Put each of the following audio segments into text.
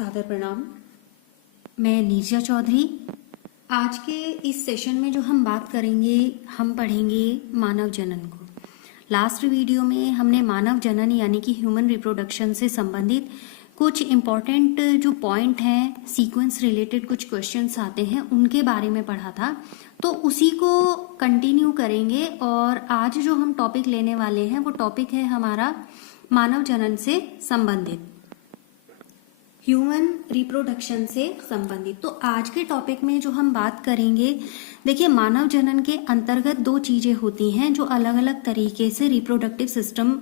सादर प्रणाम। मैं नीरजा चौधरी। आज के इस सेशन में जो हम बात करेंगे, हम पढ़ेंगे मानव जनन को। लास्ट वीडियो में हमने मानव जनन यानी कि ह्यूमन रिप्रोडक्शन से संबंधित कुछ इम्पॉर्टेंट जो पॉइंट हैं, सीक्वेंस रिलेटेड कुछ क्वेश्चंस आते हैं, उनके बारे में पढ़ा था। तो उसी को कंटिन्यू करेंगे और आज जो हम टॉपिक लेने वाले हैं वो टॉपिक है हमारा मानव जनन से संबंधित, ह्यूमन रिप्रोडक्शन से संबंधित। तो आज के टॉपिक में जो हम बात करेंगे, देखिए मानव जनन के अंतर्गत दो चीजें होती हैं जो अलग अलग तरीके से रिप्रोडक्टिव सिस्टम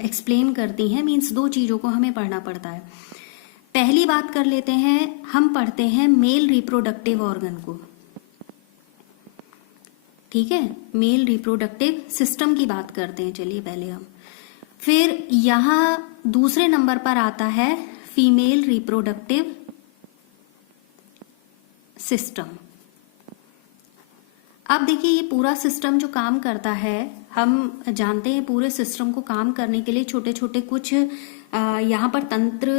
एक्सप्लेन करती हैं। मीन्स दो चीजों को हमें पढ़ना पड़ता है। पहली बात कर लेते हैं, हम पढ़ते हैं मेल रिप्रोडक्टिव ऑर्गन को। ठीक है, मेल रिप्रोडक्टिव सिस्टम की बात करते हैं। चलिए पहले हम, फिर यहां दूसरे नंबर पर आता है फीमेल रिप्रोडक्टिव सिस्टम। अब देखिए ये पूरा सिस्टम जो काम करता है, हम जानते हैं पूरे सिस्टम को काम करने के लिए छोटे छोटे कुछ यहाँ पर तंत्र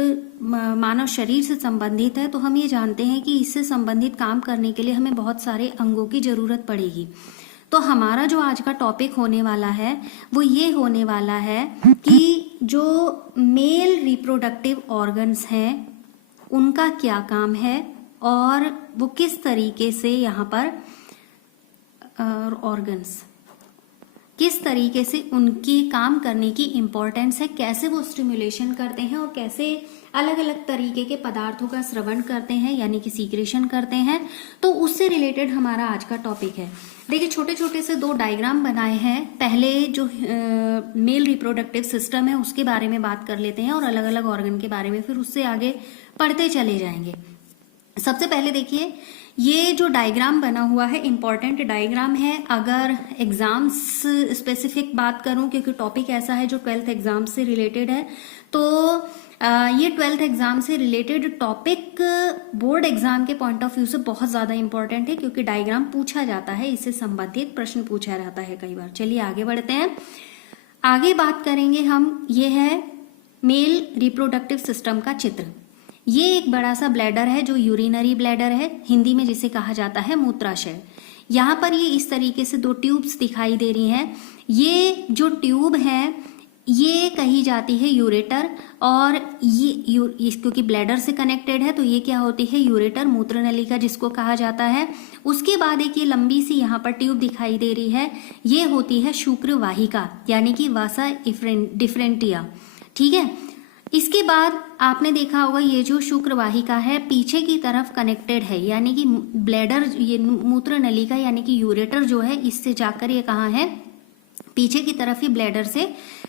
मानव शरीर से संबंधित है। तो हम ये जानते हैं कि इससे संबंधित काम करने के लिए हमें बहुत सारे अंगों की जरूरत पड़ेगी। तो हमारा जो आज का टॉपिक होने वाला है वो ये होने वाला है कि जो मेल रिप्रोडक्टिव ऑर्गन्स हैं उनका क्या काम है और वो किस तरीके से यहाँ पर ऑर्गन्स किस तरीके से उनकी काम करने की इम्पोर्टेंस है, कैसे वो स्टिमुलेशन करते हैं और कैसे अलग अलग तरीके के पदार्थों का स्रवण करते हैं यानी कि सीक्रेशन करते हैं। तो उससे रिलेटेड हमारा आज का टॉपिक है। देखिए छोटे छोटे से दो डायग्राम बनाए हैं। पहले जो मेल रिप्रोडक्टिव सिस्टम है उसके बारे में बात कर लेते हैं और अलग अलग ऑर्गन के बारे में, फिर उससे आगे पढ़ते चले जाएंगे। सबसे पहले देखिए ये जो डायग्राम बना हुआ है इम्पॉर्टेंट डायग्राम है। अगर एग्जाम्स स्पेसिफिक बात करूं, क्योंकि टॉपिक ऐसा है जो 12th एग्जाम से रिलेटेड है, तो ये 12th एग्जाम से रिलेटेड टॉपिक बोर्ड एग्जाम के पॉइंट ऑफ व्यू से बहुत ज्यादा इंपॉर्टेंट है, क्योंकि डायग्राम पूछा जाता है, इससे संबंधित प्रश्न पूछा जाता है कई बार। चलिए आगे बढ़ते हैं। आगे बात करेंगे हम, ये है मेल रिप्रोडक्टिव सिस्टम का चित्र। ये एक बड़ा सा ब्लैडर है जो यूरिनरी ब्लैडर है, हिंदी में जिसे कहा जाता है मूत्राशय। यहाँ पर ये इस तरीके से दो ट्यूब्स दिखाई दे रही हैं। ये जो ट्यूब है ये कही जाती है यूरेटर, और ये क्योंकि ब्लैडर से कनेक्टेड है तो ये क्या होती है, यूरेटर, मूत्र नलिका जिसको कहा जाता है। उसके बाद एक ये लंबी सी यहाँ पर ट्यूब दिखाई दे रही है, ये होती है शुक्र वाहिका यानी कि वासा डिफरेंटिया। ठीक है, इसके बाद आपने देखा होगा ये जो शुक्र वाहिका है पीछे की तरफ कनेक्टेड है, यानी कि ब्लैडर, ये मूत्र नलिका यानी कि यूरेटर जो है इससे जाकर ये कहाँ है, पीछे की तरफ ही ब्लैडर से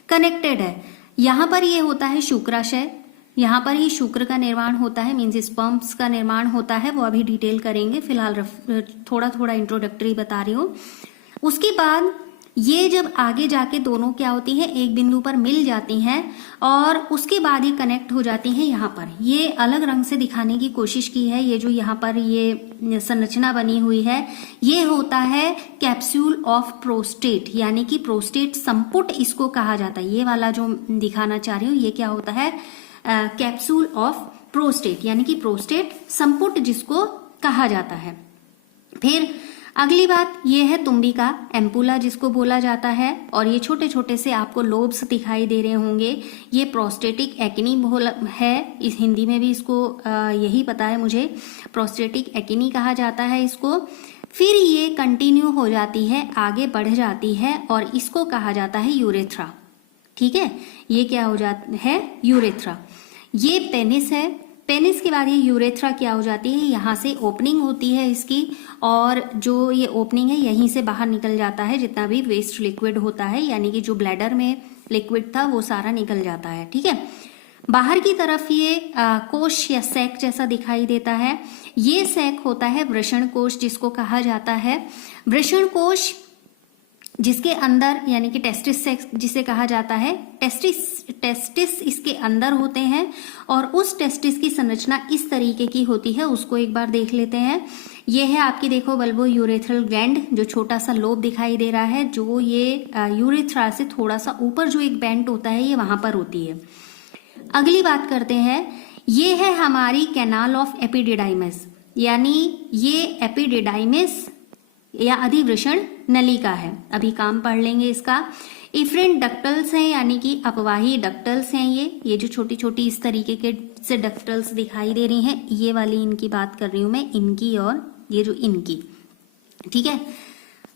कनेक्टेड है। यहाँ पर ये होता है शुक्राशय, यहाँ पर ही शुक्र का निर्माण होता है, मीन्स स्पर्म्स का निर्माण होता है, वो अभी डिटेल करेंगे, फिलहाल थोड़ा थोड़ा इंट्रोडक्टरी बता रही हूँ। उसके बाद ये जब आगे जाके दोनों क्या होती है, एक बिंदु पर मिल जाती हैं और उसके बाद ये कनेक्ट हो जाती हैं। यहाँ पर ये अलग रंग से दिखाने की कोशिश की है। ये जो यहाँ पर ये संरचना बनी हुई है ये होता है कैप्सूल ऑफ प्रोस्टेट, यानी कि प्रोस्टेट संपुट इसको कहा जाता है। ये वाला जो दिखाना चाह रही हूँ ये क्या होता है, कैप्सूल ऑफ प्रोस्टेट यानी कि प्रोस्टेट संपुट जिसको कहा जाता है। फिर अगली बात ये है तुम्बिका, एम्पुला जिसको बोला जाता है, और ये छोटे छोटे से आपको लोब्स दिखाई दे रहे होंगे। ये प्रोस्टेटिक एक्नी है, इस हिंदी में भी इसको यही पता है मुझे, प्रोस्टेटिक एक्नी कहा जाता है इसको। फिर ये कंटिन्यू हो जाती है, आगे बढ़ जाती है और इसको कहा जाता है यूरेथ्रा। ठीक है, ये क्या हो जाता है, यूरेथ्रा। ये पेनिस है, पेनिस के बाद ये यूरेथ्रा क्या हो जाती है, यहाँ से ओपनिंग होती है इसकी, और जो ये ओपनिंग है यहीं से बाहर निकल जाता है जितना भी वेस्ट लिक्विड होता है, यानी कि जो ब्लैडर में लिक्विड था वो सारा निकल जाता है। ठीक है, बाहर की तरफ ये कोश या सैक जैसा दिखाई देता है। ये सैक होता है वृषण कोश जिसको कहा जाता है। वृषण कोश जिसके अंदर यानी कि टेस्टिस सेक्स जिसे कहा जाता है, टेस्टिस इसके अंदर होते हैं और उस टेस्टिस की संरचना इस तरीके की होती है, उसको एक बार देख लेते हैं। ये है आपकी, देखो बल्बो यूरेथ्रल ग्लैंड, जो छोटा सा लोब दिखाई दे रहा है, जो ये यूरेथ्रा से थोड़ा सा ऊपर जो एक बेंट होता है ये वहां पर होती है। अगली बात करते हैं, ये है हमारी कैनाल ऑफ एपिडिडाइमिस, यानी ये एपिडिडाइमिस या अधिवृषण नलिका है। अभी काम पढ़ लेंगे इसका। इफरेंट डक्टल्स हैं, यानी कि अपवाही डक्टल्स हैं। ये जो छोटी छोटी इस तरीके के से डक्टल्स दिखाई दे रही हैं, ये वाली इनकी बात कर रही हूं मैं, इनकी और ये जो इनकी, ठीक है।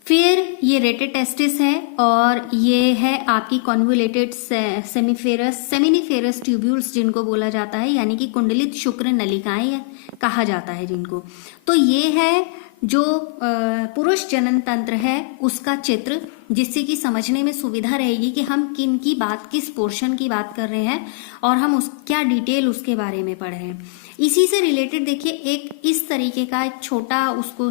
फिर ये रेटेटेस्टिस है और ये है आपकी कॉन्वुलेटेड सेमिनिफेरस ट्यूब्यूल्स जिनको बोला जाता है, यानी कि कुंडलित शुक्र नलिकाएं कहा जाता है जिनको। तो ये है जो पुरुष जनन तंत्र है उसका चित्र, जिससे कि समझने में सुविधा रहेगी कि हम किन की बात, किस पोर्शन की बात कर रहे हैं और हम क्या डिटेल उसके बारे में पढ़ रहे हैं। इसी से रिलेटेड देखिए एक इस तरीके का एक छोटा उसको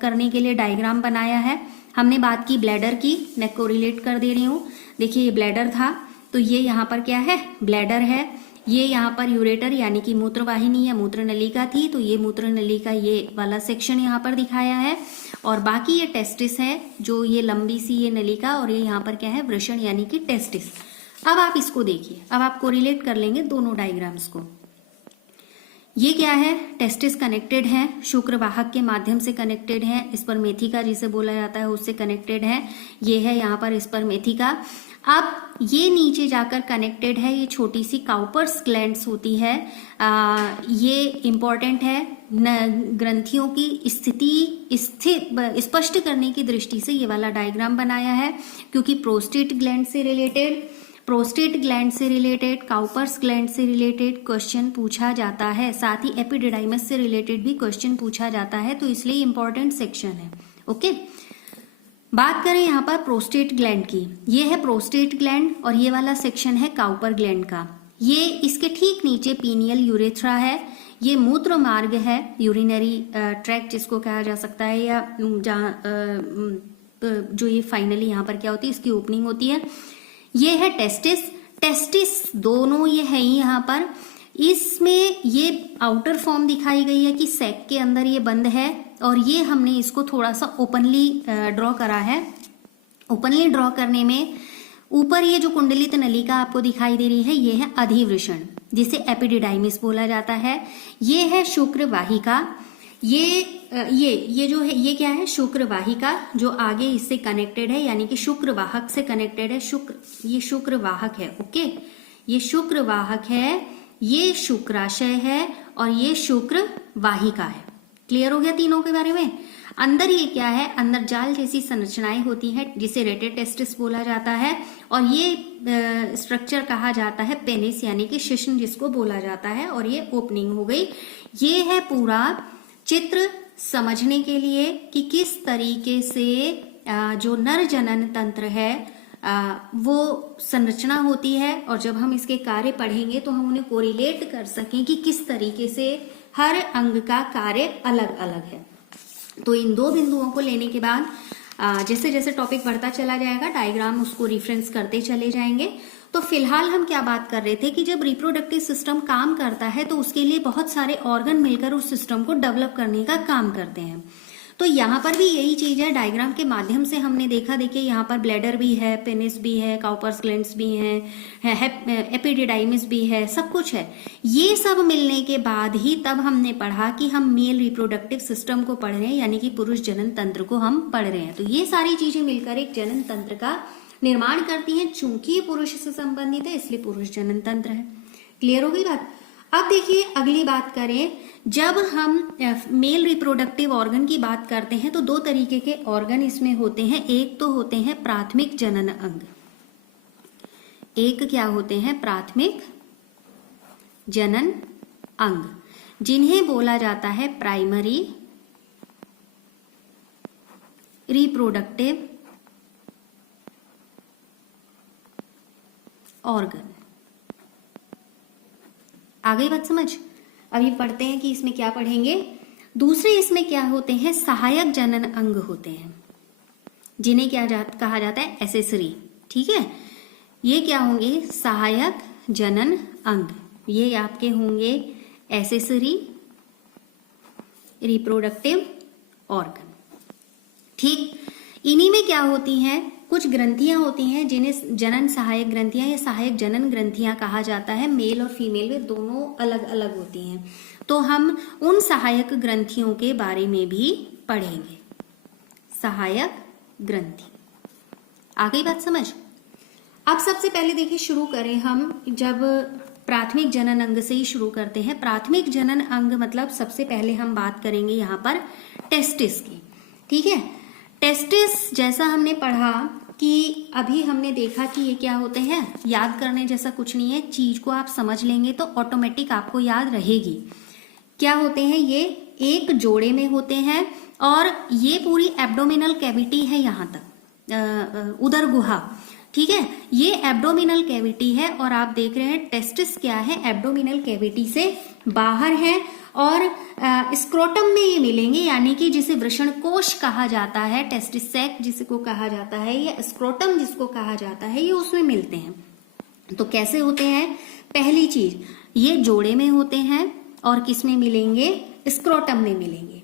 करने के लिए डायग्राम बनाया है। हमने बात की ब्लैडर की, मैं कोरिलेट कर दे रही हूँ। देखिए ये ब्लैडर था, तो ये यहाँ पर क्या है, ब्लैडर है। ये यहाँ पर यूरेटर यानी कि मूत्रवाहिनी या मूत्र नलिका थी, तो ये मूत्र नलिका ये वाला सेक्शन यहाँ पर दिखाया है। और बाकी ये टेस्टिस है, जो ये लंबी सी ये नलिका, और ये यहाँ पर क्या है, वृषण यानी कि टेस्टिस। अब आप इसको देखिए, अब आप कोरिलेट कर लेंगे दोनों डायग्राम्स को। ये क्या है, टेस्टिस कनेक्टेड है, शुक्र वाहक के माध्यम से कनेक्टेड है, स्पर्मेथिका जिसे बोला जाता है उससे कनेक्टेड है। ये है यहाँ पर स्पर्मेथिका। अब ये नीचे जाकर कनेक्टेड है, ये छोटी सी काउपर्स ग्लैंड्स होती है। ये इंपॉर्टेंट है ग्रंथियों की स्थिति स्पष्ट करने की दृष्टि से ये वाला डायग्राम बनाया है, क्योंकि प्रोस्टेट ग्लैंड से रिलेटेड काउपर्स ग्लैंड से रिलेटेड क्वेश्चन पूछा जाता है, साथ ही एपिडिडाइमस से रिलेटेड भी क्वेश्चन पूछा जाता है, तो इसलिए इंपॉर्टेंट सेक्शन है। ओके, बात करें यहाँ पर प्रोस्टेट ग्लैंड की। ये है प्रोस्टेट ग्लैंड और ये वाला सेक्शन है काउपर ग्लैंड का। ये इसके ठीक नीचे पीनियल यूरेथ्रा है। ये मूत्र मार्ग है, यूरिनरी ट्रैक्ट जिसको कहा जा सकता है, या जहाँ जो ये फाइनली यहाँ पर क्या होती है, इसकी ओपनिंग होती है। ये है टेस्टिस दोनों ये है ही यहाँ पर। इसमें ये आउटर फॉर्म दिखाई गई है कि सैक के अंदर ये बंद है, और ये हमने इसको थोड़ा सा ओपनली ड्रॉ करा है। ओपनली ड्रॉ करने में ऊपर ये जो कुंडलित नलिका आपको दिखाई दे रही है, ये है अधिवृषण, जिसे एपिडिडाइमिस बोला जाता है। ये है शुक्र वाहिका। ये जो है, ये क्या है, शुक्र वाहिका, जो आगे इससे कनेक्टेड है, यानी कि शुक्र वाहक से कनेक्टेड है। ये शुक्र वाहक है। ओके, ये शुक्र वाहक है, ये शुक्राशय है, और ये शुक्र वाहिका है। क्लियर हो गया तीनों के बारे में। अंदर ये क्या है, अंदर जाल जैसी संरचनाएं होती हैं, जिसे रेटेटेस्टिस बोला जाता है, और ये स्ट्रक्चर कहा जाता है पेनिस यानी कि शिश्न जिसको बोला जाता है, और ये ओपनिंग हो गई। ये है पूरा चित्र समझने के लिए कि किस तरीके से जो नर जनन तंत्र है वो संरचना होती है, और जब हम इसके कार्य पढ़ेंगे तो हम उन्हें कोरिलेट कर सकें कि किस तरीके से हर अंग का कार्य अलग अलग है। तो इन दो बिंदुओं को लेने के बाद जैसे जैसे टॉपिक बढ़ता चला जाएगा, डायग्राम उसको रिफरेंस करते चले जाएंगे। तो फिलहाल हम क्या बात कर रहे थे कि जब रिप्रोडक्टिव सिस्टम काम करता है तो उसके लिए बहुत सारे ऑर्गन मिलकर उस सिस्टम को डेवलप करने का काम करते हैं। तो यहाँ पर भी यही चीज है, डायग्राम के माध्यम से हमने देखा। देखिए यहाँ पर ब्लैडर भी है, पेनिस भी है, काउपर्स ग्लैंड्स भी हैं, एपिडिडाइमिस भी है, सब कुछ है। ये सब मिलने के बाद ही तब हमने पढ़ा कि हम मेल रिप्रोडक्टिव सिस्टम को पढ़ रहे हैं, यानी कि पुरुष जनन तंत्र को हम पढ़ रहे हैं। तो ये सारी चीजें मिलकर एक जनन तंत्र का निर्माण करती हैं। चूंकि ये पुरुष से संबंधित है, इसलिए पुरुष जनन तंत्र है। क्लियर हो गई बात। अब देखिए अगली बात करें, जब हम मेल रिप्रोडक्टिव ऑर्गन की बात करते हैं तो दो तरीके के ऑर्गन इसमें होते हैं। एक तो होते हैं प्राथमिक जनन अंग, एक क्या होते हैं, प्राथमिक जनन अंग, जिन्हें बोला जाता है प्राइमरी रिप्रोडक्टिव ऑर्गन। आ गई बात समझ। अभी पढ़ते हैं कि इसमें क्या पढ़ेंगे। दूसरे इसमें क्या होते हैं, सहायक जनन अंग होते हैं, जिन्हें क्या कहा जाता है, एसेसरी। ठीक है, ये क्या होंगे, सहायक जनन अंग। ये आपके होंगे एसेसरी रिप्रोडक्टिव ऑर्गन। ठीक, इन्हीं में क्या होती हैं, कुछ ग्रंथियां होती हैं जिन्हें जनन सहायक ग्रंथियां या सहायक जनन ग्रंथियां कहा जाता है। मेल और फीमेल में दोनों अलग अलग होती हैं, तो हम उन सहायक ग्रंथियों के बारे में भी पढ़ेंगे। सहायक ग्रंथि, आ गई बात समझ। अब सबसे पहले देखिए शुरू करें हम, जब प्राथमिक जनन अंग से ही शुरू करते हैं। प्राथमिक जनन अंग मतलब सबसे पहले हम बात करेंगे यहाँ पर टेस्टिस की, ठीक है। टेस्टिस जैसा हमने पढ़ा कि अभी हमने देखा कि ये क्या होते हैं, याद करने जैसा कुछ नहीं है, चीज को आप समझ लेंगे तो ऑटोमेटिक आपको याद रहेगी। क्या होते हैं, ये एक जोड़े में होते हैं और ये पूरी एब्डोमिनल कैविटी है यहाँ तक, उदर गुहा, ठीक है। ये एब्डोमिनल कैविटी है और आप देख रहे हैं टेस्टिस क्या है, एब्डोमिनल कैविटी से बाहर है और स्क्रोटम में ये मिलेंगे, यानी कि जिसे वृषण कोश कहा जाता है, टेस्टिस सैक जिसको कहा जाता है या स्क्रोटम जिसको कहा जाता है, ये उसमें मिलते हैं। तो कैसे होते हैं, पहली चीज ये जोड़े में होते हैं और किस में मिलेंगे, स्क्रोटम में मिलेंगे।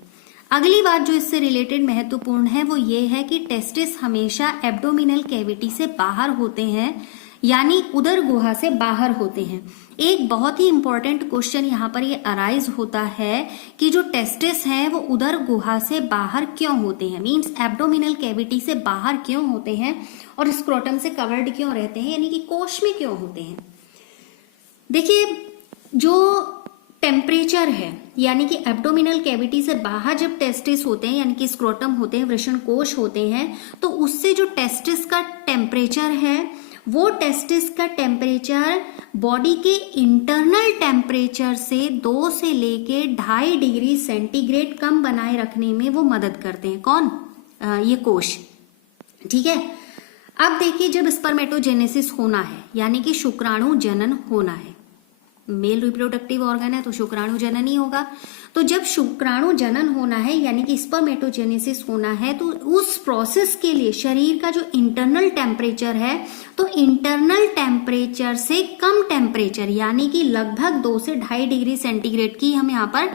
अगली बात जो इससे रिलेटेड महत्वपूर्ण है वो ये है कि टेस्टिस हमेशा एब्डोमिनल कैविटी से बाहर होते हैं, यानी उदर गुहा से बाहर होते हैं। एक बहुत ही इंपॉर्टेंट क्वेश्चन यहाँ पर ये अराइज होता है कि जो टेस्टिस हैं वो उदर गुहा से बाहर क्यों होते हैं, मींस एब्डोमिनल कैविटी से बाहर क्यों होते हैं और स्क्रोटम से कवर्ड क्यों रहते हैं, यानी कि कोश में क्यों होते हैं। देखिए जो टेम्परेचर है, यानी कि एब्डोमिनल कैविटी से बाहर जब टेस्टिस होते हैं, यानी कि स्क्रोटम होते हैं, वृषण कोश होते हैं, तो उससे जो टेस्टिस का टेम्परेचर है वो टेस्टिस का टेम्परेचर बॉडी के इंटरनल टेम्परेचर से 2 से लेके 2.5 डिग्री सेंटीग्रेड कम बनाए रखने में वो मदद करते हैं। कौन, ये कोश, ठीक है। अब देखिए जब स्पर्मेटोजेनेसिस होना है, यानी कि शुक्राणु जनन होना है, मेल रिप्रोडक्टिव ऑर्गन है तो शुक्राणु जनन ही होगा। तो जब शुक्राणु जनन होना है यानी कि स्पर्मेटोजेनेसिस होना है, तो उस प्रोसेस के लिए शरीर का जो इंटरनल टेम्परेचर है, तो इंटरनल टेम्परेचर से कम टेम्परेचर, यानी कि लगभग 2 से 2.5 डिग्री सेंटीग्रेड की हम यहाँ पर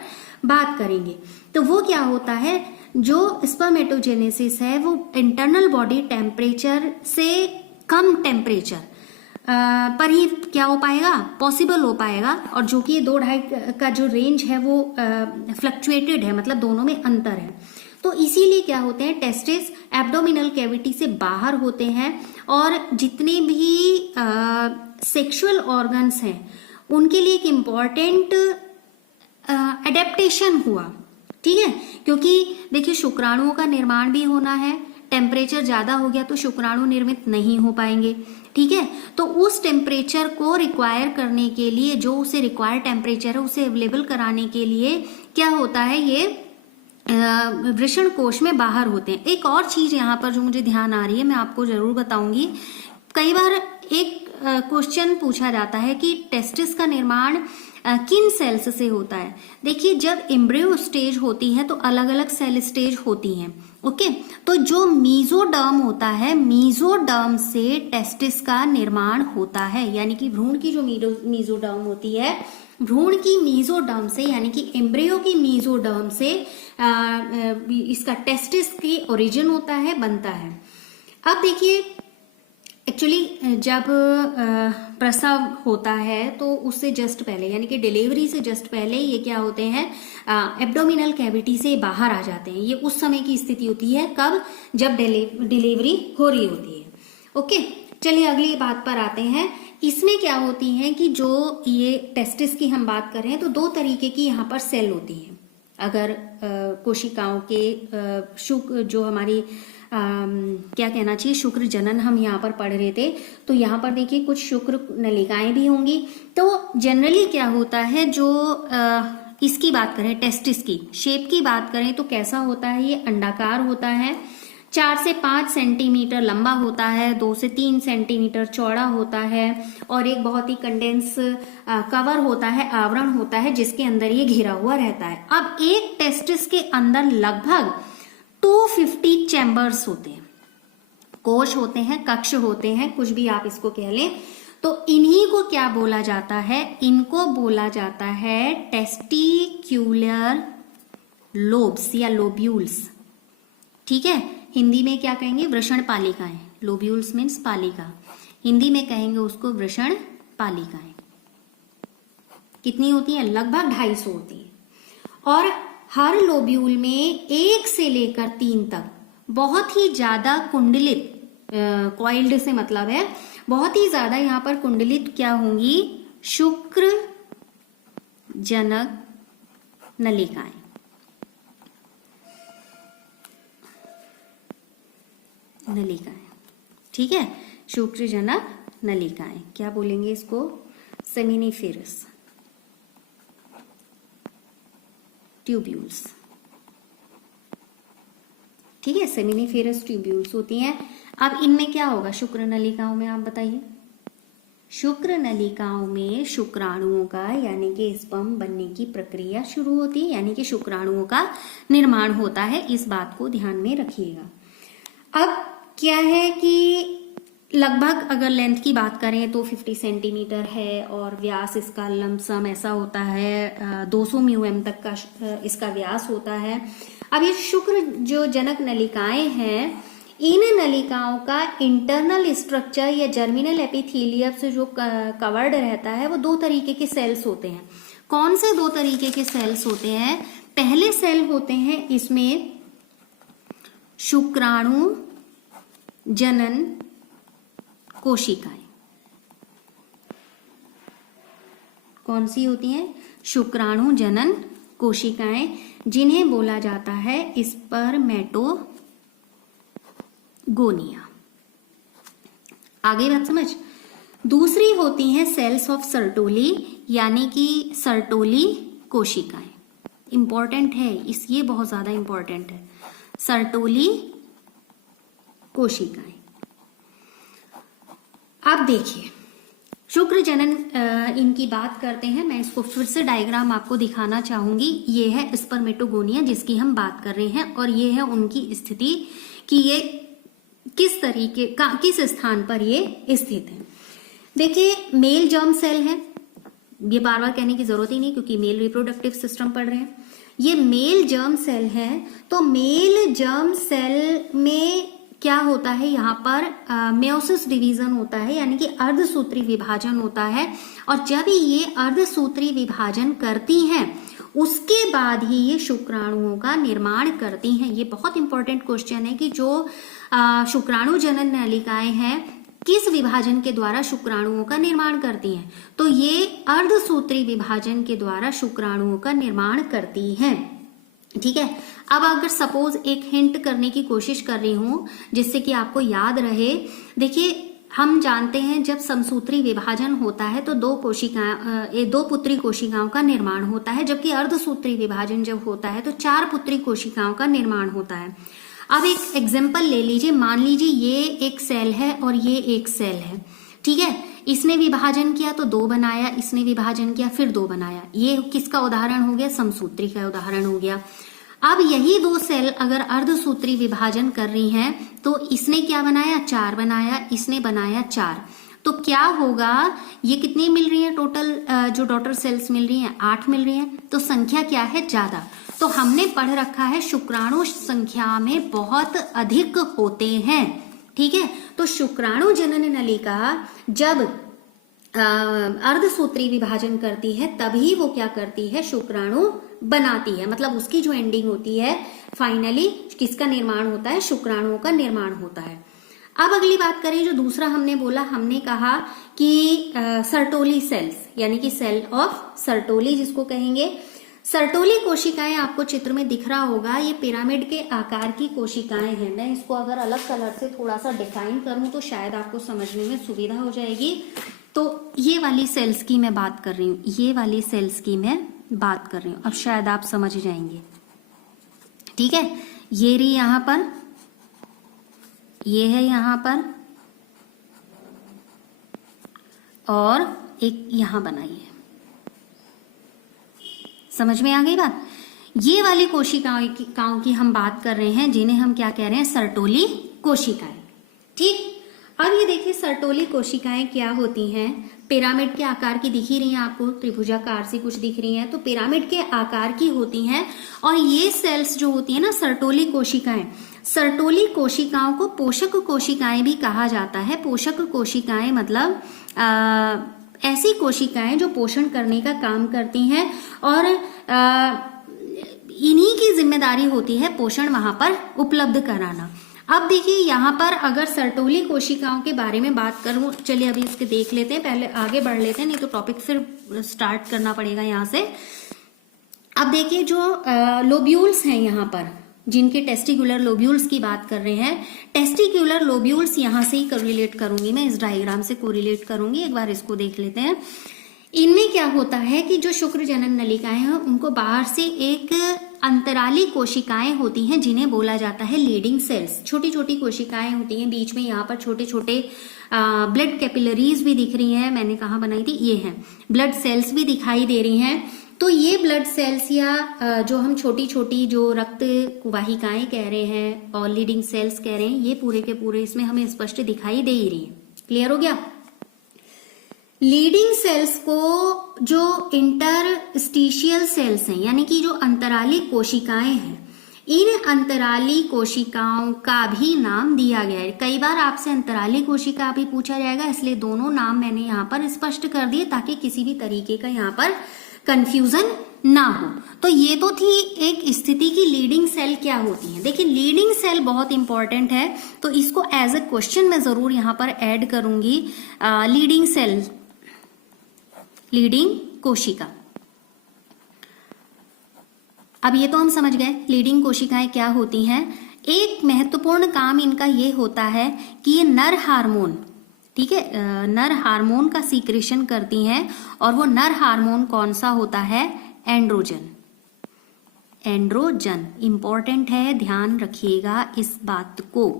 बात करेंगे। तो वो क्या होता है, जो स्पर्मेटोजेनेसिस है वो इंटरनल बॉडी टेम्परेचर से कम टेम्परेचर पर ही क्या हो पाएगा, पॉसिबल हो पाएगा। और जो कि 2-2.5 का जो रेंज है वो फ्लक्चुएटेड है, मतलब दोनों में अंतर है। तो इसीलिए क्या होते हैं, टेस्टिस एब्डोमिनल कैविटी से बाहर होते हैं और जितने भी सेक्सुअल ऑर्गन्स हैं उनके लिए एक इम्पॉर्टेंट एडेप्टेशन हुआ, ठीक है। क्योंकि देखिए शुक्राणुओं का निर्माण भी होना है, टेम्परेचर ज्यादा हो गया तो शुक्राणु निर्मित नहीं हो पाएंगे, ठीक है। तो उस टेम्परेचर को रिक्वायर करने के लिए, जो उसे रिक्वायर टेम्परेचर है उसे अवेलेबल कराने के लिए क्या होता है, ये वृषण कोश में बाहर होते हैं। एक और चीज यहाँ पर जो मुझे ध्यान आ रही है मैं आपको जरूर बताऊंगी। कई बार एक क्वेश्चन पूछा जाता है कि टेस्टिस का निर्माण किन सेल्स से होता है। देखिए जब एम्ब्रियो स्टेज होती है तो अलग अलग सेल स्टेज होती हैं, ओके। तो जो मीजोडर्म होता है, मीजोडर्म से टेस्टिस का निर्माण होता है, यानी कि भ्रूण की जो मीजोडर्म होती है, भ्रूण की मीजोडर्म से, यानी कि एम्ब्रियो की मीजोडर्म से इसका टेस्टिस की ओरिजिन होता है, बनता है। अब देखिए एक्चुअली जब प्रसव होता है तो उससे जस्ट पहले, यानी कि डिलीवरी से जस्ट पहले ये क्या होते हैं, एब्डोमिनल कैविटी से बाहर आ जाते हैं। ये उस समय की स्थिति होती है, कब, जब डिलीवरी हो रही होती है, ओके। चलिए अगली बात पर आते हैं। इसमें क्या होती है कि जो ये टेस्टिस की हम बात कर रहे हैं तो 2 तरीके की यहाँ पर सेल होती हैं। अगर कोशिकाओं के जो हमारी क्या कहना चाहिए, शुक्र जनन हम यहाँ पर पढ़ रहे थे, तो यहाँ पर देखिए कुछ शुक्र नलिकाएं भी होंगी। तो जनरली क्या होता है, जो इसकी बात करें, टेस्टिस की शेप की बात करें तो कैसा होता है, ये अंडाकार होता है, 4 से 5 सेंटीमीटर लंबा होता है, 2 से 3 सेंटीमीटर चौड़ा होता है और एक बहुत ही कंडेंस कवर होता है, आवरण होता है जिसके अंदर ये घिरा हुआ रहता है। अब एक टेस्टिस के अंदर लगभग 250 चैम्बर्स होते हैं, कोश होते हैं, कक्ष होते हैं, कुछ भी आप इसको कह लें। तो इन्हीं को क्या बोला जाता है, इनको बोला जाता है टेस्टिक्यूलर लोब्स या लोब्यूल्स, ठीक है। हिंदी में क्या कहेंगे, वृषण पालिकाएं, लोब्यूल्स मीन्स पालिका, हिंदी में कहेंगे उसको वृषण पालिकाएं। कितनी होती है? लगभग 250 होती है। और हर लोब्यूल में 1 से लेकर 3 तक बहुत ही ज्यादा कुंडलित, कॉइल्ड से मतलब है बहुत ही ज्यादा यहाँ पर कुंडलित क्या होंगी? शुक्र जनक नलिकाएं। नलिकाएं, ठीक है, शुक्र जनक नलिकाएं। क्या बोलेंगे इसको? सेमिनिफेरस ट्यूब्यूल्स, ठीक है, सेमिनिफेरस ट्यूब्यूल्स होती हैं। अब इनमें क्या होगा शुक्र नलिकाओं में, आप बताइए। शुक्र नलिकाओं में शुक्राणुओं का यानी कि स्पर्म बनने की प्रक्रिया शुरू होती है, यानी कि शुक्राणुओं का निर्माण होता है। इस बात को ध्यान में रखिएगा। अब क्या है कि लगभग अगर लेंथ की बात करें तो 50 सेंटीमीटर है और व्यास इसका लमसम ऐसा होता है 200 म्यूएम तक का इसका व्यास होता है। अब ये शुक्र जो जनक नलिकाएं हैं, इन नलिकाओं का इंटरनल स्ट्रक्चर या जर्मिनल एपिथेलियम से जो कवर्ड रहता है वो 2 तरीके के सेल्स होते हैं। कौन से 2 तरीके के सेल्स होते हैं? पहले सेल होते हैं इसमें शुक्राणु जनन कोशिकाएं। कौन सी होती हैं? शुक्राणु जनन कोशिकाएं, जिन्हें बोला जाता है स्पर्मेटोगोनिया। आगे बात समझ। दूसरी होती हैं सेल्स ऑफ सर्टोली, यानी कि सर्टोली कोशिकाएं। इंपॉर्टेंट है ये बहुत ज्यादा इंपॉर्टेंट है, सर्टोली कोशिकाएं। अब देखिए शुक्र जनन इनकी बात करते हैं। मैं इसको फिर से डायग्राम आपको दिखाना चाहूंगी। ये है स्पर्मेटोगोनिया जिसकी हम बात कर रहे हैं, और ये है उनकी स्थिति कि ये किस तरीके का, किस स्थान पर ये स्थित है। देखिए मेल जर्म सेल है, ये बार बार कहने की जरूरत ही नहीं क्योंकि मेल रिप्रोडक्टिव सिस्टम पढ़ रहे हैं। ये मेल जर्म सेल है, तो मेल जर्म सेल में क्या होता है? यहाँ पर मेयोसिस डिवीजन होता है, यानी कि अर्धसूत्री विभाजन होता है। और जब ये अर्धसूत्री विभाजन करती हैं उसके बाद ही ये शुक्राणुओं का निर्माण करती हैं। ये बहुत इंपॉर्टेंट क्वेश्चन है कि जो शुक्राणु जनन नलिकाएं हैं किस विभाजन के द्वारा शुक्राणुओं का निर्माण करती हैं? तो ये अर्धसूत्री विभाजन के द्वारा शुक्राणुओं का निर्माण करती हैं, ठीक है। अब अगर सपोज एक हिंट करने की कोशिश कर रही हूं जिससे कि आपको याद रहे, देखिए हम जानते हैं जब समसूत्री विभाजन होता है तो 2 पुत्री कोशिकाओं का निर्माण होता है, जबकि अर्धसूत्री विभाजन जब होता है तो 4 पुत्री कोशिकाओं का निर्माण होता है। अब एक एग्जाम्पल ले लीजिए, मान लीजिए ये एक सेल है और ये एक सेल है, ठीक है। इसने विभाजन किया तो 2 बनाया, इसने विभाजन किया फिर 2 बनाया। ये किसका उदाहरण हो गया? समसूत्री का उदाहरण हो गया। अब यही 2 सेल अगर अर्धसूत्री विभाजन कर रही हैं तो इसने क्या बनाया? 4 बनाया, इसने बनाया 4। तो क्या होगा? ये कितनी मिल रही है टोटल? जो डॉटर सेल्स मिल रही हैं 8 मिल रही हैं। तो संख्या क्या है? ज्यादा। तो हमने पढ़ रखा है शुक्राणु संख्या में बहुत अधिक होते हैं, ठीक है। तो शुक्राणु जनन नलिका जब अर्धसूत्री विभाजन करती है तभी वो क्या करती है? शुक्राणु बनाती है। मतलब उसकी जो एंडिंग होती है फाइनली किसका निर्माण होता है? शुक्राणुओं का निर्माण होता है। अब अगली बात करें, जो दूसरा हमने बोला, हमने कहा कि सर्टोली सेल्स, यानी कि सेल ऑफ सर्टोली जिसको कहेंगे। सर्टोली कोशिकाएं आपको चित्र में दिख रहा होगा, ये पिरामिड के आकार की कोशिकाएं हैं। मैं इसको अगर अलग कलर से थोड़ा सा डिफाइन करूं तो शायद आपको समझने में सुविधा हो जाएगी। तो ये वाली सेल्स की मैं बात कर रही हूँ, ये वाली सेल्स की मैं बात कर रही हूँ। अब शायद आप समझ जाएंगे, ठीक है। ये रही यहां पर, ये है यहां पर, और एक यहां बनाई है। समझ में आ गई बात? ये वाली कोशिकाओं की हम बात कर रहे हैं जिन्हें हम क्या कह रहे हैं? सर्टोली कोशिकाएं, ठीक। अब ये देखिए सर्टोली कोशिकाएं क्या होती हैं? पिरामिड के आकार की दिख ही रही हैं आपको, त्रिभुजाकार सी कुछ दिख रही हैं, तो पिरामिड के आकार की होती हैं। और ये सेल्स जो होती है ना, सर्टोली कोशिकाएं, सर्टोली कोशिकाओं को पोषक कोशिकाएं भी कहा जाता है। पोषक कोशिकाएं मतलब ऐसी कोशिकाएं जो पोषण करने का काम करती हैं और इन्हीं की जिम्मेदारी होती है पोषण वहां पर उपलब्ध कराना। अब देखिए यहाँ पर अगर सर्टोली कोशिकाओं के बारे में बात करूं, चलिए अभी इसके देख लेते हैं, पहले आगे बढ़ लेते हैं, नहीं तो टॉपिक फिर स्टार्ट करना पड़ेगा यहाँ से। अब देखिए जो लोब्यूल्स हैं यहाँ पर, जिनके टेस्टिकुलर लोब्यूल्स की बात कर रहे हैं, टेस्टिकुलर लोब्यूल्स यहाँ से ही कोरिलेट करूंगी मैं, इस डायग्राम से कोरिलेट करूंगी। एक बार इसको देख लेते हैं। इनमें क्या होता है कि जो शुक्र जनन नलिकाएं हैं उनको बाहर से एक अंतराली कोशिकाएं होती हैं जिन्हें बोला जाता है लीडिंग सेल्स। छोटी छोटी कोशिकाएं होती हैं, बीच में यहाँ पर छोटे छोटे ब्लड कैपिलरीज भी दिख रही हैं, मैंने कहाँ बनाई थी, ये हैं, ब्लड सेल्स भी दिखाई दे रही हैं। तो ये ब्लड सेल्स या जो हम छोटी छोटी जो रक्त वाहिकाएं कह रहे हैं और लीडिंग सेल्स कह रहे हैं, ये पूरे के पूरे इसमें हमें स्पष्ट दिखाई दे ही रही है। क्लियर हो गया। लीडिंग सेल्स को जो इंटरस्टिशियल सेल्स हैं, यानी कि जो अंतराली कोशिकाएं हैं, इन अंतराली कोशिकाओं का भी नाम दिया गया है। कई बार आपसे अंतराली कोशिका भी पूछा जाएगा, इसलिए दोनों नाम मैंने यहाँ पर स्पष्ट कर दिए ताकि किसी भी तरीके का यहाँ पर कंफ्यूजन ना हो। तो ये तो थी एक स्थिति की लीडिंग सेल क्या होती है। देखिए लीडिंग सेल बहुत इंपॉर्टेंट है, तो इसको एज अ क्वेश्चन मैं जरूर यहाँ पर ऐड करूंगी। लीडिंग सेल, लीडिंग कोशिका। अब ये तो हम समझ गए लीडिंग कोशिकाएं क्या होती हैं। एक महत्वपूर्ण काम इनका ये होता है कि ये नर हार्मोन, ठीक है, नर हार्मोन का सीक्रेशन करती हैं, और वो नर हार्मोन कौन सा होता है, एंड्रोजन। एंड्रोजन इंपॉर्टेंट है, ध्यान रखिएगा इस बात को,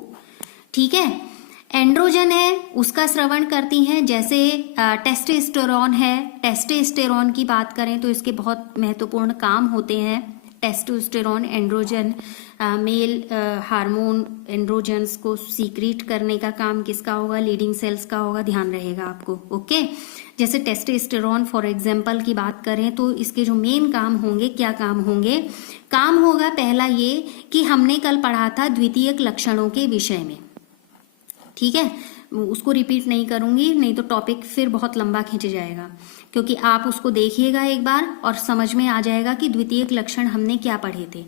ठीक है। एंड्रोजन है, उसका स्रवण करती हैं, जैसे टेस्टोस्टेरोन है। टेस्टोस्टेरोन की बात करें तो इसके बहुत महत्वपूर्ण काम होते हैं। Testosterone, androgen, male hormone androgens को सीक्रेट करने का काम किसका होगा, लीडिंग सेल्स का होगा, ध्यान रहेगा आपको। ओके, जैसे टेस्टोस्टेरोन फॉर एग्जांपल की बात करें तो इसके जो मेन काम होंगे, क्या काम होंगे, काम होगा पहला ये कि हमने कल पढ़ा था द्वितीयक लक्षणों के विषय में, ठीक है, उसको रिपीट नहीं करूंगी, नहीं तो टॉपिक फिर बहुत लंबा खींच जाएगा, क्योंकि आप उसको देखिएगा एक बार और समझ में आ जाएगा कि द्वितीयक लक्षण हमने क्या पढ़े थे।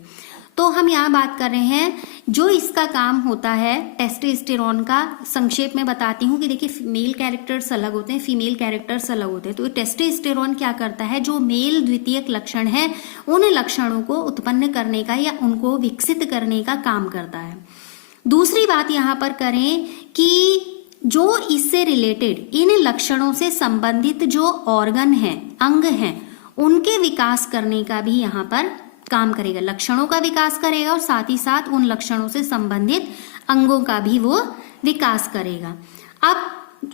तो हम यहाँ बात कर रहे हैं जो इसका काम होता है टेस्टोस्टेरोन का। संक्षेप में बताती हूँ कि देखिए मेल कैरेक्टर्स अलग होते हैं, फीमेल कैरेक्टर्स अलग होते हैं। तो टेस्टोस्टेरोन क्या करता है, जो मेल द्वितीयक लक्षण है उन लक्षणों को उत्पन्न करने का या उनको विकसित करने का काम करता है। दूसरी बात यहाँ पर करें कि जो इससे रिलेटेड इन लक्षणों से संबंधित जो ऑर्गन हैं, अंग हैं, उनके विकास करने का भी यहाँ पर काम करेगा। लक्षणों का विकास करेगा और साथ ही साथ उन लक्षणों से संबंधित अंगों का भी वो विकास करेगा। अब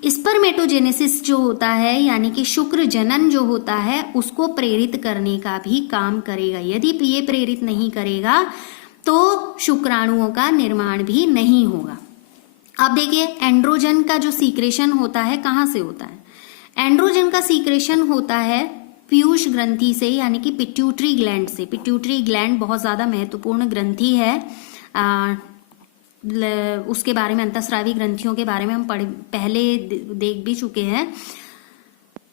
स्पर्मेटोजेनेसिस जो होता है, यानी कि शुक्र जनन जो होता है, उसको प्रेरित करने का भी काम करेगा। यदि ये प्रेरित नहीं करेगा तो शुक्राणुओं का निर्माण भी नहीं होगा। अब देखिए एंड्रोजन का जो सीक्रेशन होता है कहाँ से होता है, एंड्रोजन का सीक्रेशन होता है पीयूष ग्रंथि से, यानी कि पिट्यूटरी ग्लैंड से। पिट्यूटरी ग्लैंड बहुत ज्यादा महत्वपूर्ण ग्रंथि है। उसके बारे में, अंतःस्रावी ग्रंथियों के बारे में हम पहले देख भी चुके हैं।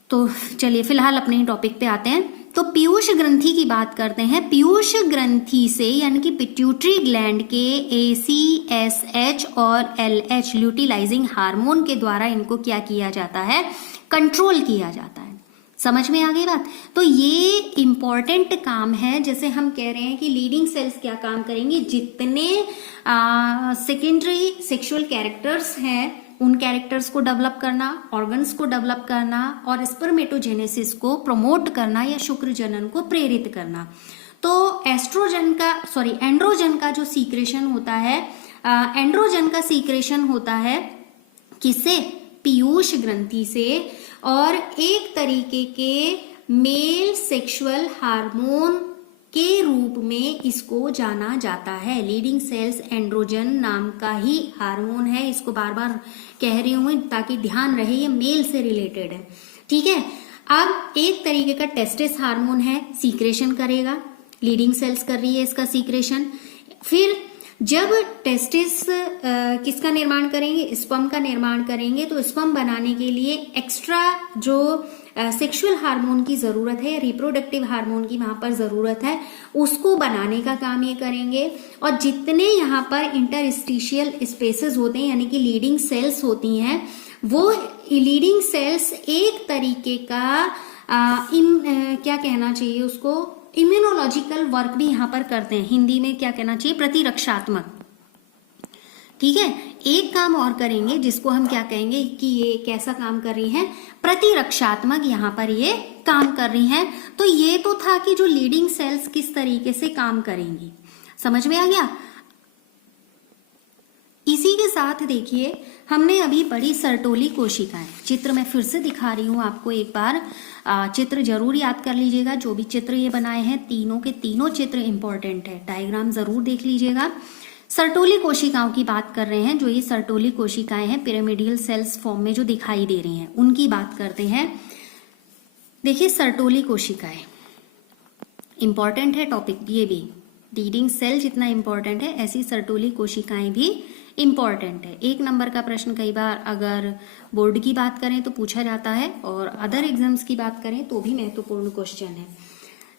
तो चलिए फिलहाल अपने टॉपिक पे आते हैं। तो पीयूष ग्रंथि की बात करते हैं। पीयूष ग्रंथि से, यानी कि पिट्यूटरी ग्लैंड के ACSH और LH ल्यूटिलाइजिंग हार्मोन के द्वारा इनको क्या किया जाता है, कंट्रोल किया जाता है। समझ में आ गई बात। तो ये इंपॉर्टेंट काम है। जैसे हम कह रहे हैं कि लीडिंग सेल्स क्या काम करेंगी, जितने सेकेंडरी सेक्सुअल कैरेक्टर्स हैं उन कैरेक्टर्स को डेवलप करना, ऑर्गन्स को डेवलप करना और स्पर्मेटोजेनेसिस को प्रमोट करना या शुक्र जनन को प्रेरित करना। तो एंड्रोजन का जो सीक्रेशन होता है, एंड्रोजन का सीक्रेशन होता है किससे, पीयूष ग्रंथि से, और एक तरीके के मेल सेक्सुअल हार्मोन के रूप में इसको जाना जाता है। लीडिंग सेल्स एंड्रोजन नाम का ही हार्मोन है। इसको बार बार कह रही हूं ताकि ध्यान रहे, ये मेल से रिलेटेड है। ठीक है। अब एक तरीके का टेस्टिस हार्मोन है, सीक्रेशन करेगा, लीडिंग सेल्स कर रही है इसका सीक्रेशन। फिर जब टेस्टिस किसका निर्माण करेंगे, स्पर्म का निर्माण करेंगे, तो स्पर्म बनाने के लिए एक्स्ट्रा जो सेक्सुअल हार्मोन की जरूरत है, रिप्रोडक्टिव हार्मोन की वहां पर जरूरत है, उसको बनाने का काम ये करेंगे। और जितने यहाँ पर इंटरस्टिशियल स्पेसेस होते हैं यानी कि लीडिंग सेल्स होती हैं, वो लीडिंग सेल्स एक तरीके का क्या कहना चाहिए उसको, इम्यूनोलॉजिकल वर्क भी यहाँ पर करते हैं। हिंदी में क्या कहना चाहिए, प्रतिरक्षात्मक। ठीक है, एक काम और करेंगे जिसको हम क्या कहेंगे कि ये कैसा काम कर रही हैं, प्रतिरक्षात्मक यहाँ पर ये काम कर रही हैं। तो ये तो था कि जो लीडिंग सेल्स किस तरीके से काम करेंगी, समझ में आ गया। इसी के साथ देखिए हमने अभी पढ़ी सर्टोली कोशिकाएं। चित्र मैं फिर से दिखा रही हूं आपको, एक बार चित्र जरूर याद कर लीजिएगा। जो भी चित्र ये बनाए हैं तीनों के तीनों चित्र इंपॉर्टेंट है, डायग्राम जरूर देख लीजिएगा। सर्टोली कोशिकाओं की बात कर रहे हैं। जो ये सर्टोली कोशिकाएं हैं पिरामिडियल सेल्स फॉर्म में जो दिखाई दे रही हैं, उनकी बात करते हैं। देखिए सर्टोली कोशिकाएं इंपॉर्टेंट है टॉपिक, ये भी लीडिंग सेल जितना इंपॉर्टेंट है ऐसी सर्टोली कोशिकाएं भी इंपॉर्टेंट है। एक नंबर का प्रश्न कई बार अगर बोर्ड की बात करें तो पूछा जाता है, और अदर एग्जाम्स की बात करें तो भी महत्वपूर्ण क्वेश्चन है।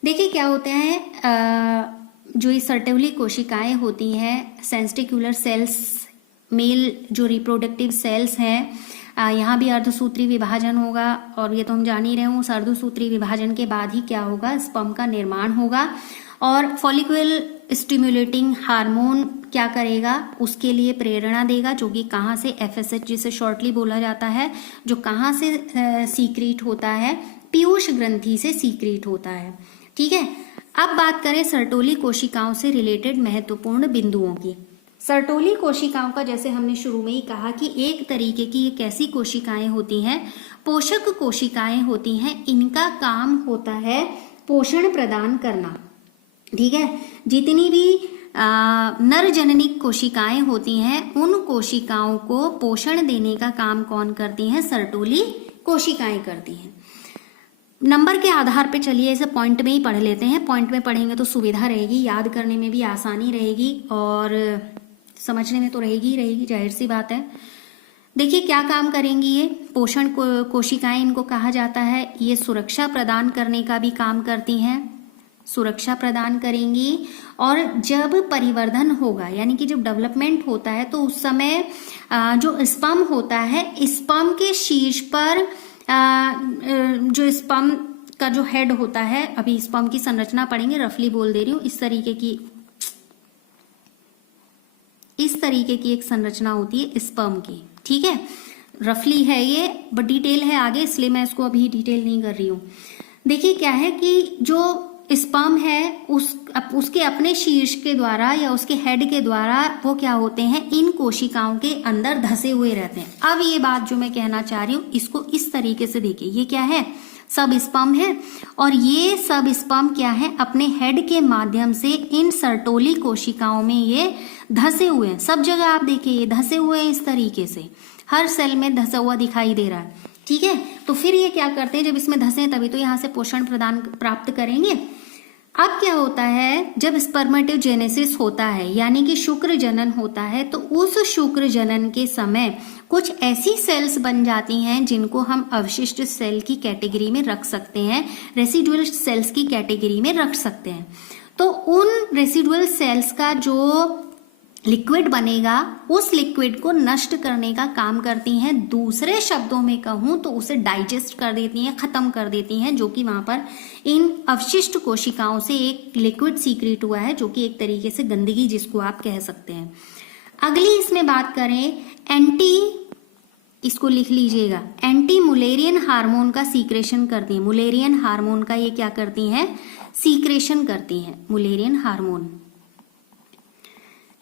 देखिए क्या होते हैं, जो ये सर्टोली कोशिकाएं होती हैं, सेंस्टिकुलर सेल्स, मेल जो रिप्रोडक्टिव सेल्स हैं, यहाँ भी अर्धसूत्री विभाजन होगा, और ये तो हम जान ही रहे हूँ, उस अर्धसूत्री विभाजन के बाद ही क्या होगा, स्पर्म का निर्माण होगा। और फॉलिक्यूल स्टिमुलेटिंग हार्मोन क्या करेगा, उसके लिए प्रेरणा देगा, जो कि कहाँ से, FSH जिसे शॉर्टली बोला जाता है, जो कहाँ से सीक्रेट होता है, पीयूष ग्रंथि से सीक्रेट होता है। ठीक है, अब बात करें सर्टोली कोशिकाओं से रिलेटेड महत्वपूर्ण बिंदुओं की। सर्टोली कोशिकाओं का जैसे हमने शुरू में ही कहा कि एक तरीके की ये कैसी कोशिकाएं होती हैं, पोषक कोशिकाएं होती हैं। इनका काम होता है पोषण प्रदान करना। ठीक है, जितनी भी नर जननिक कोशिकाएं होती हैं, उन कोशिकाओं को पोषण देने का काम कौन करती हैं, सर्टोली कोशिकाएं करती हैं। नंबर के आधार पे चलिए इसे पॉइंट में ही पढ़ लेते हैं। पॉइंट में पढ़ेंगे तो सुविधा रहेगी, याद करने में भी आसानी रहेगी, और समझने में तो रहेगी ही रहेगी, जाहिर सी बात है। देखिए क्या काम करेंगी ये पोषण कोशिकाएं, इनको कहा जाता है। ये सुरक्षा प्रदान करने का भी काम करती हैं, सुरक्षा प्रदान करेंगी। और जब परिवर्धन होगा यानी कि जब डेवलपमेंट होता है, तो उस समय जो स्पर्म होता है, स्पर्म के शीर्ष पर जो स्पर्म का जो हेड होता है, अभी स्पर्म की संरचना पढ़ेंगे, रफली बोल दे रही हूँ, इस तरीके की एक संरचना होती है स्पर्म की। ठीक है, रफली है ये, बट डिटेल है आगे, इसलिए मैं इसको अभी डिटेल नहीं कर रही हूँ। देखिए क्या है कि जो स्पर्म है उसके अपने शीर्ष के द्वारा या उसके हेड के द्वारा वो क्या होते हैं, इन कोशिकाओं के अंदर धसे हुए रहते हैं। अब ये बात जो मैं कहना चाह रही हूँ, इसको इस तरीके से देखिए, ये क्या है, सब स्पर्म है, और ये सब स्पर्म क्या है, अपने हेड के माध्यम से इन सर्टोली कोशिकाओं में ये धसे हुए हैं। सब जगह आप देखिए ये धसे हुए हैं, इस तरीके से हर सेल में धसा हुआ दिखाई दे रहा है। ठीक है, तो फिर ये क्या करते हैं, जब इसमें धसे तभी तो यहाँ से पोषण प्रदान प्राप्त करेंगे। अब क्या होता है, जब स्पर्मेटोजेनेसिस होता है यानी कि शुक्र जनन होता है, तो उस शुक्र जनन के समय कुछ ऐसी सेल्स बन जाती हैं जिनको हम अवशिष्ट सेल की कैटेगरी में रख सकते हैं, रेसिडुअल सेल्स की कैटेगरी में रख सकते हैं। तो उन रेसिडुअल सेल्स का जो लिक्विड बनेगा, उस लिक्विड को नष्ट करने का काम करती हैं। दूसरे शब्दों में कहूं तो उसे डाइजेस्ट कर देती हैं, खत्म कर देती हैं, जो कि वहां पर इन अवशिष्ट कोशिकाओं से एक लिक्विड सीक्रेट हुआ है, जो कि एक तरीके से गंदगी जिसको आप कह सकते हैं। अगली इसमें बात करें इसको लिख लीजिएगा, एंटी मुलेरियन हार्मोन का सीक्रेशन करती है। मुलेरियन हार्मोन का ये क्या करती हैं, सीक्रेशन करती हैं, मुलेरियन हार्मोन।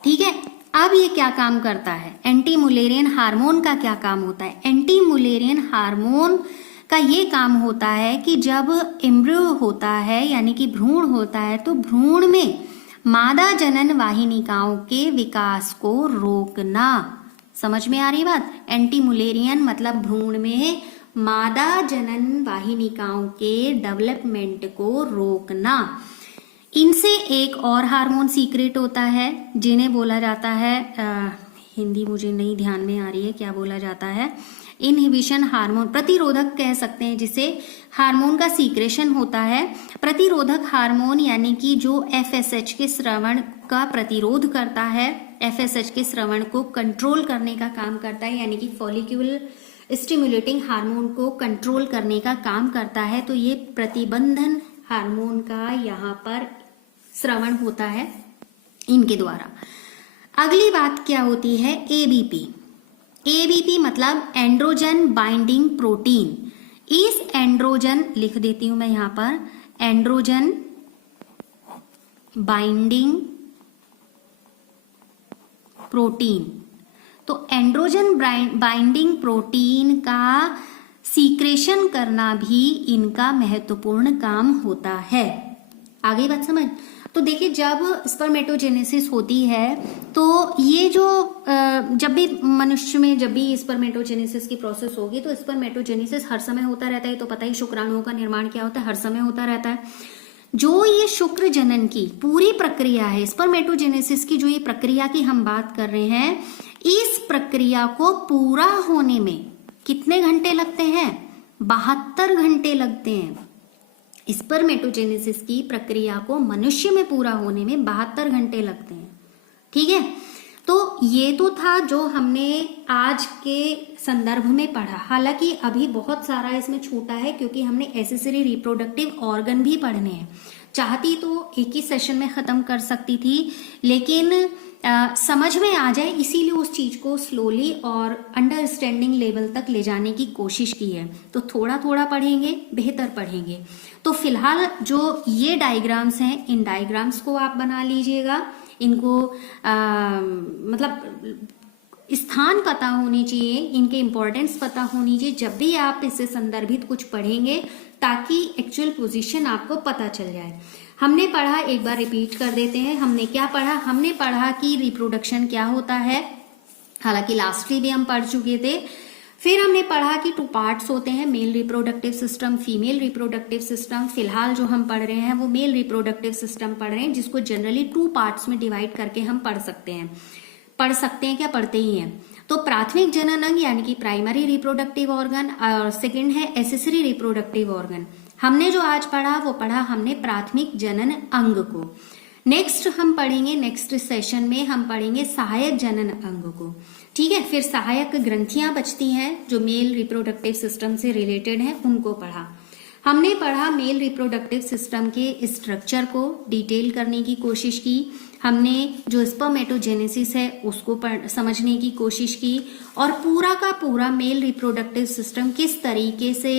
ठीक है, अब ये क्या काम करता है, एंटी मुलेरियन हार्मोन का क्या काम होता है। एंटी मुलेरियन हार्मोन का ये काम होता है कि जब एम्ब्रियो होता है यानी कि भ्रूण होता है, तो भ्रूण में मादा जनन वाहिनिकाओं के विकास को रोकना। समझ में आ रही बात, एंटी मुलेरियन मतलब भ्रूण में मादा जनन वाहिनिकाओं के डेवलपमेंट को रोकना। इनसे एक और हार्मोन सीक्रेट होता है जिन्हें बोला जाता है, हिंदी मुझे नहीं ध्यान में आ रही है क्या बोला जाता है, इनहिबिशन हार्मोन, प्रतिरोधक कह सकते हैं जिसे, हार्मोन का सीक्रेशन होता है। प्रतिरोधक हार्मोन यानी कि जो एफएसएच के स्रवण का प्रतिरोध करता है, एफएसएच के स्रवण को कंट्रोल करने का काम करता है, यानी कि फॉलिक्यूल स्टिमुलेटिंग हार्मोन को कंट्रोल करने का काम करता है। तो ये प्रतिबंधन हार्मोन का यहाँ पर स्रवण होता है इनके द्वारा। अगली बात क्या होती है, एबीपी। एबीपी मतलब एंड्रोजन बाइंडिंग प्रोटीन। इस एंड्रोजन, लिख देती हूं मैं यहां पर, एंड्रोजन बाइंडिंग प्रोटीन। तो एंड्रोजन बाइंडिंग प्रोटीन का सीक्रेशन करना भी इनका महत्वपूर्ण काम होता है। आगे बात समझ। तो देखिए जब स्पर्मेटोजेनेसिस होती है तो ये जो जब भी मनुष्य में जब भी स्पर्मेटोजेनेसिस की प्रोसेस होगी तो स्पर्मेटोजेनेसिस हर समय होता रहता है। तो पता ही शुक्राणुओं का निर्माण क्या होता है, हर समय होता रहता है। जो ये शुक्र जनन की पूरी प्रक्रिया है, स्पर्मेटोजेनेसिस की जो ये प्रक्रिया की हम बात कर रहे हैं, इस प्रक्रिया को पूरा होने में कितने घंटे लगते हैं, 72 घंटे लगते हैं। स्पर्मेटोजेनेसिस की प्रक्रिया को मनुष्य में पूरा होने में 72 घंटे लगते हैं। ठीक है, तो ये तो था जो हमने आज के संदर्भ में पढ़ा। हालांकि अभी बहुत सारा इसमें छूटा है क्योंकि हमने एक्सेसरी रिप्रोडक्टिव ऑर्गन भी पढ़ने हैं। चाहती तो एक ही सेशन में खत्म कर सकती थी, लेकिन समझ में आ जाए इसीलिए उस चीज को स्लोली और अंडरस्टैंडिंग लेवल तक ले जाने की कोशिश की है। तो थोड़ा थोड़ा पढ़ेंगे, बेहतर पढ़ेंगे। तो फिलहाल जो ये डायग्राम्स हैं, इन डायग्राम्स को आप बना लीजिएगा। इनको मतलब स्थान पता होनी चाहिए, इनके इंपॉर्टेंस पता होनी चाहिए जब भी आप इससे संदर्भित कुछ पढ़ेंगे, ताकि एक्चुअल पोजीशन आपको पता चल जाए। हमने पढ़ा, एक बार रिपीट कर देते हैं, हमने क्या पढ़ा। हमने पढ़ा कि रिप्रोडक्शन क्या होता है, हालांकि लास्टली भी हम पढ़ चुके थे। फिर हमने पढ़ा कि 2 पार्ट्स होते हैं, male reproductive system, female reproductive system. फिलहाल जो हम पढ़ रहे हैं वो मेल रिप्रोडक्टिव सिस्टम पढ़ रहे हैं, जिसको जनरली 2 पार्ट्स में डिवाइड करके हम पढ़ सकते हैं क्या, पढ़ते ही हैं। तो प्राथमिक जनन अंग यानी कि प्राइमरी रिप्रोडक्टिव ऑर्गन, और सेकंड है एक्सेसरी रिप्रोडक्टिव ऑर्गन। हमने जो आज पढ़ा वो पढ़ा हमने प्राथमिक जनन अंग को। नेक्स्ट हम पढ़ेंगे, नेक्स्ट सेशन में हम पढ़ेंगे सहायक जनन अंग को। ठीक है, फिर सहायक ग्रंथियां बचती हैं जो मेल रिप्रोडक्टिव सिस्टम से रिलेटेड हैं, उनको पढ़ा। हमने पढ़ा मेल रिप्रोडक्टिव सिस्टम के स्ट्रक्चर को डिटेल करने की कोशिश की। हमने जो स्पर्मेटोजेनेसिस है उसको समझने की कोशिश की, और पूरा का पूरा मेल रिप्रोडक्टिव सिस्टम किस तरीके से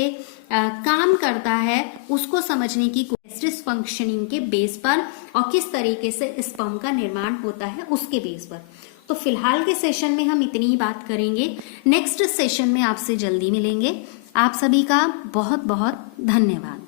काम करता है उसको समझने की कोशिश, फंक्शनिंग के बेस पर, और किस तरीके से स्पर्म का निर्माण होता है उसके बेस पर। तो फिलहाल के सेशन में हम इतनी ही बात करेंगे। नेक्स्ट सेशन में आपसे जल्दी मिलेंगे। आप सभी का बहुत बहुत धन्यवाद।